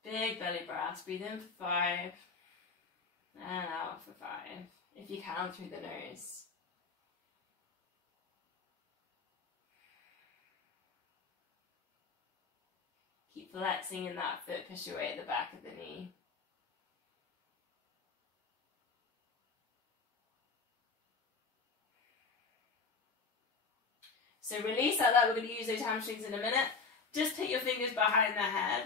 Big belly breaths. Breathe in for 5. And out for 5. If you can, through the nose. Keep flexing in that foot, push away at the back of the knee. So release like that. We're going to use those hamstrings in a minute. Just take your fingers behind the head.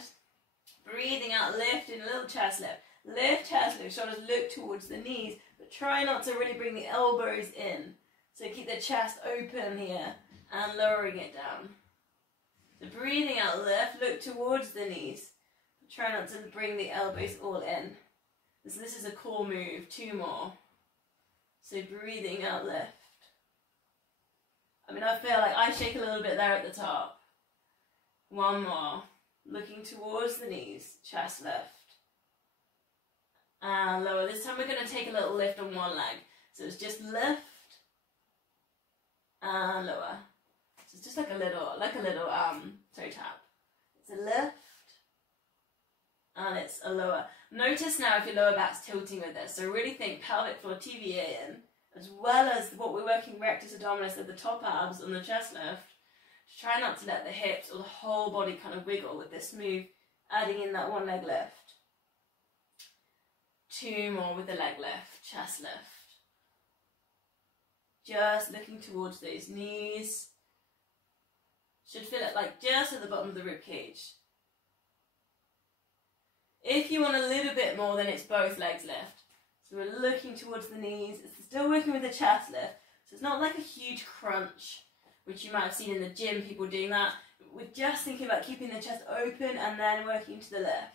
Breathing out, lifting, a little chest lift. Lift, chest lift, shoulders look towards the knees, but try not to really bring the elbows in. So keep the chest open here and lowering it down. So breathing out, lift, look towards the knees. But try not to bring the elbows all in. So this is a core move, 2 more. So breathing out, lift. I mean, I feel like I shake a little bit there at the top. 1 more. Looking towards the knees, chest lift. And lower. This time we're going to take a little lift on one leg. So it's just lift and lower. So it's just like a little toe tap. It's a lift and it's a lower. Notice now if your lower back's tilting with this. So really think pelvic floor TVA in, as well as what we're working rectus abdominis at the top abs on the chest lift. Try not to let the hips or the whole body kind of wiggle with this move, adding in that 1 leg lift. 2 more with the leg lift, chest lift. Just looking towards those knees. Should feel it like just at the bottom of the rib cage. If you want a little bit more, then it's both legs lift. So we're looking towards the knees. It's still working with the chest lift. So it's not like a huge crunch, which you might have seen in the gym, people doing that. We're just thinking about keeping the chest open and then working to the left.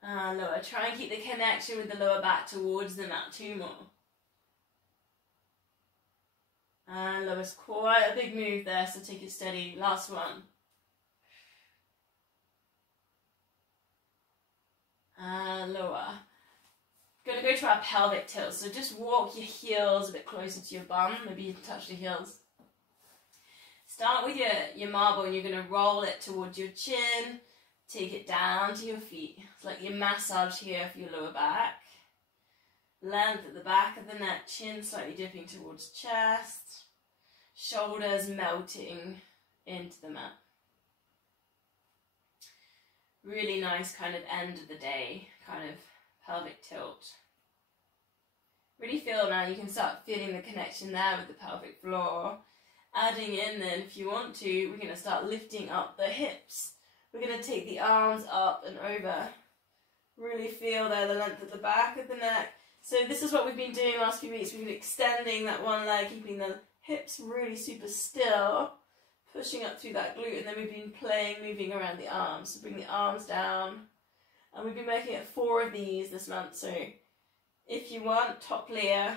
And lower. Try and keep the connection with the lower back towards the mat. 2 more. And lower. It's quite a big move there, so take it steady. Last one. And lower. Going to go to our pelvic tilt. So just walk your heels a bit closer to your bum. Maybe you can touch the heels. Start with your marble and you're going to roll it towards your chin. Take it down to your feet. It's like your massage here for your lower back. Length at the back of the neck, chin slightly dipping towards chest. Shoulders melting into the mat. Really nice kind of end of the day, kind of pelvic tilt. Really feel now, you can start feeling the connection there with the pelvic floor. Adding in then, if you want to, we're going to start lifting up the hips. We're going to take the arms up and over. Really feel there the length of the back of the neck. So this is what we've been doing the last few weeks. We've been extending that one leg, keeping the hips really super still, pushing up through that glute, and then we've been playing, moving around the arms. So bring the arms down. And we've been making it 4 of these this month. So if you want, top layer,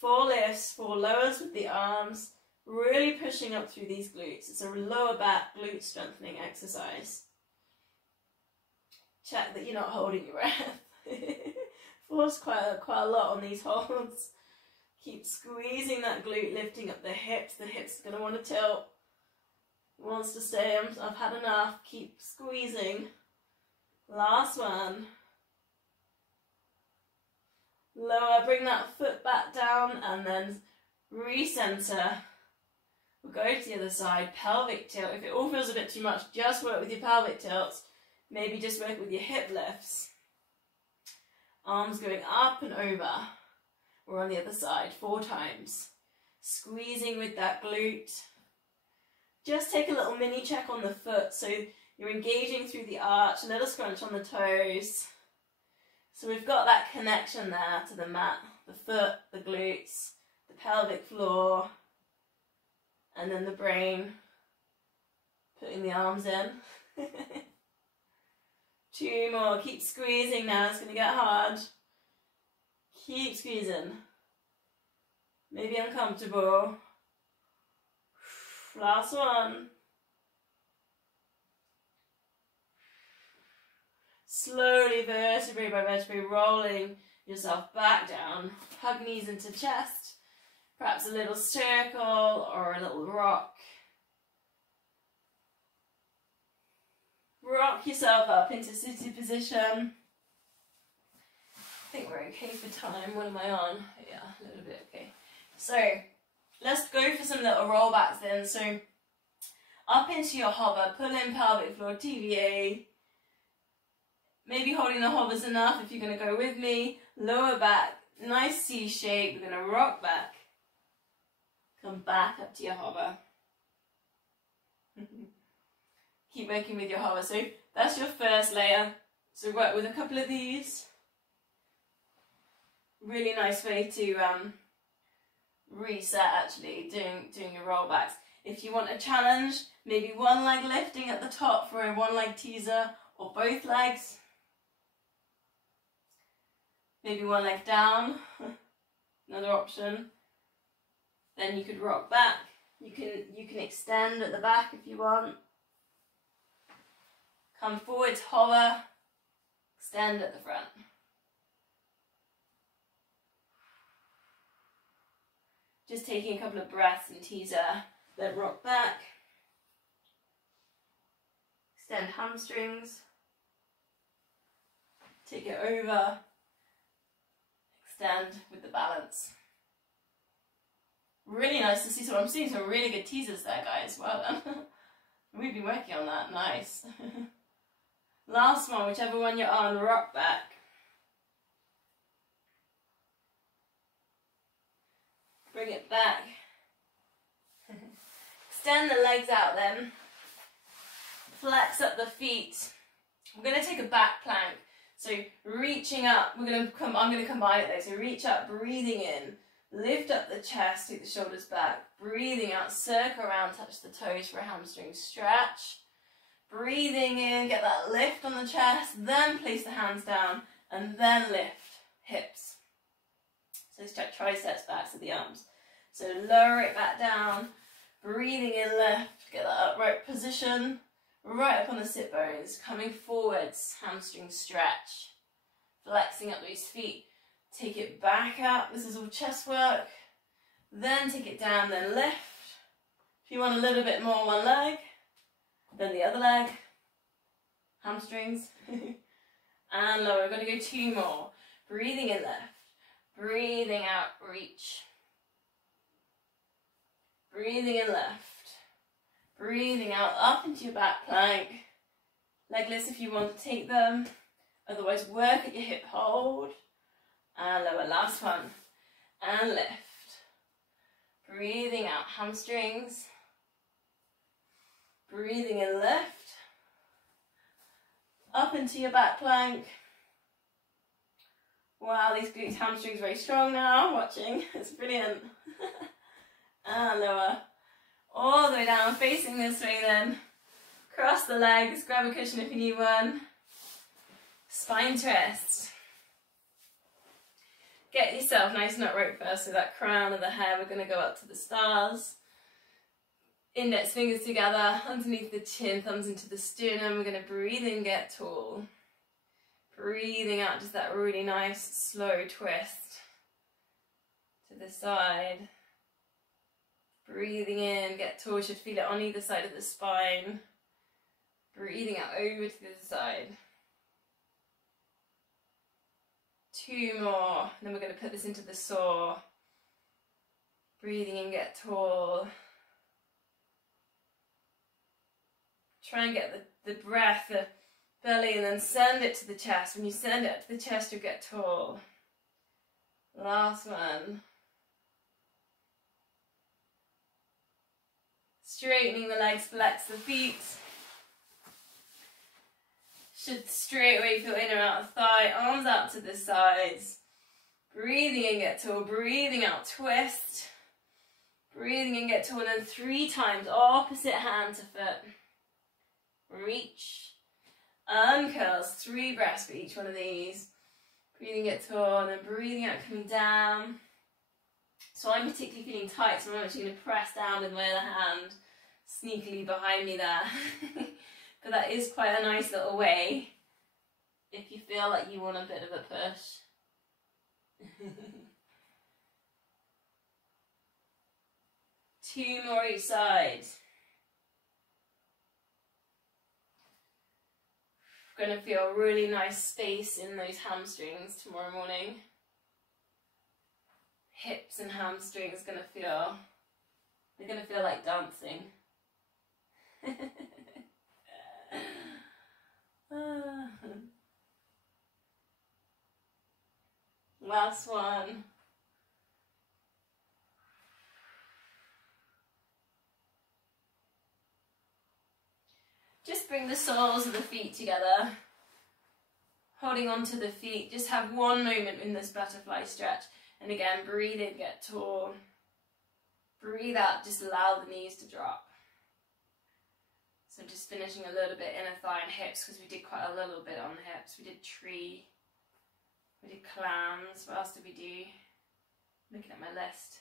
4 lifts, 4 lowers with the arms. Really pushing up through these glutes. It's a lower back glute strengthening exercise. check that you're not holding your breath. Force quite a lot on these holds. Keep squeezing that glute, lifting up the hips. The hips are going to want to tilt. It wants to stay. I've had enough. Keep squeezing. Last one. Lower, bring that foot back down and then recenter. We'll go to the other side, pelvic tilt. If it all feels a bit too much, just work with your pelvic tilts. Maybe just work with your hip lifts. Arms going up and over. We're on the other side, 4 times. Squeezing with that glute. Just take a little mini check on the foot, so you're engaging through the arch, a little scrunch on the toes. So we've got that connection there to the mat, the foot, the glutes, the pelvic floor, and then the brain, putting the arms in. 2 more, keep squeezing now, it's going to get hard. Keep squeezing. Maybe uncomfortable. Last one. Slowly, vertebrae by vertebrae, rolling yourself back down. Hug knees into chest. Perhaps a little circle or a little rock. Rock yourself up into seated position. I think we're okay for time. What am I on? Yeah, a little bit okay. So let's go for some little rollbacks then. So up into your hover, pull in pelvic floor, TVA. Maybe holding the hover is enough if you're going to go with me. Lower back, nice C shape. We're going to rock back. Come back up to your hover. Keep working with your hover. So that's your first layer. So work with a couple of these. Really nice way to reset actually, doing your rollbacks. If you want a challenge, maybe one leg lifting at the top for a one leg teaser, or both legs. Maybe one leg down, another option. Then you could rock back. You can extend at the back if you want. Come forwards, hover, extend at the front. Just taking a couple of breaths in teaser, then rock back. Extend hamstrings. Take it over. Extend with the balance. Really nice to see. So I'm seeing some really good teasers there, guys. Well done. We've been working on that. Nice. Last one, whichever one you're on, rock back. Bring it back. Extend the legs out then. Flex up the feet. I'm going to take a back plank. So reaching up, I'm going to combine it though. So reach up, breathing in. Lift up the chest, take the shoulders back. Breathing out, circle around, touch the toes for a hamstring stretch. Breathing in, get that lift on the chest. Then place the hands down and then lift hips. So stretch triceps back to the arms. So lower it back down, breathing in left, get that upright position, right up on the sit bones, coming forwards, hamstring stretch, flexing up those feet, take it back up, this is all chest work, then take it down, then lift. If you want a little bit more one leg, then the other leg, hamstrings, and lower. We're going to go 2 more, breathing in left. Breathing out, reach. Breathing in left. Breathing out, up into your back plank. Legless if you want to take them. Otherwise, work at your hip hold. And lower, last one. And lift. Breathing out, hamstrings. Breathing in left. Up into your back plank. Wow, these glutes, hamstrings very strong now, watching, it's brilliant. And lower, all the way down, facing this way then. Cross the legs, grab a cushion if you need one. Spine twist. Get yourself nice and upright first, so that crown of the hair, we're going to go up to the stars. Index fingers together, underneath the chin, thumbs into the sternum, we're going to breathe in, get tall. Breathing out, just that really nice slow twist to the side. Breathing in, get tall, you should feel it on either side of the spine. Breathing out over to the other side. 2 more, then we're going to put this into the saw. Breathing in, get tall. Try and get the breath, the belly, and then send it to the chest. When you send it to the chest, you'll get tall. Last one. Straightening the legs, flex the feet. Should straight away feel in and out of thigh, arms out to the sides. Breathing in, get tall. Breathing out, twist. Breathing in, get tall. And then 3 times, opposite hand to foot. Reach. Uncurls. 3 breaths for each one of these. Breathing, get tall. And then breathing out, coming down. So I'm particularly feeling tight, so I'm actually going to press down with my other hand sneakily behind me there. But that is quite a nice little way if you feel like you want a bit of a push. 2 more each side. We're going to feel a really nice space in those hamstrings tomorrow morning. Hips and hamstrings they're going to feel like dancing. Last one. Just bring the soles of the feet together, holding onto the feet. Just have one moment in this butterfly stretch. And again, breathe in, get tall. Breathe out, just allow the knees to drop. So just finishing a little bit inner thigh and hips, because we did quite a little bit on the hips. We did tree, we did clams. What else did we do? Looking at my list.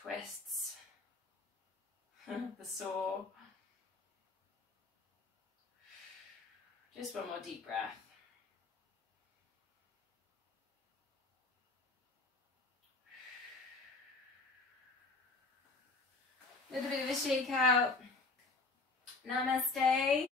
Twists. The saw. Just one more deep breath. Little bit of a shake out. Namaste.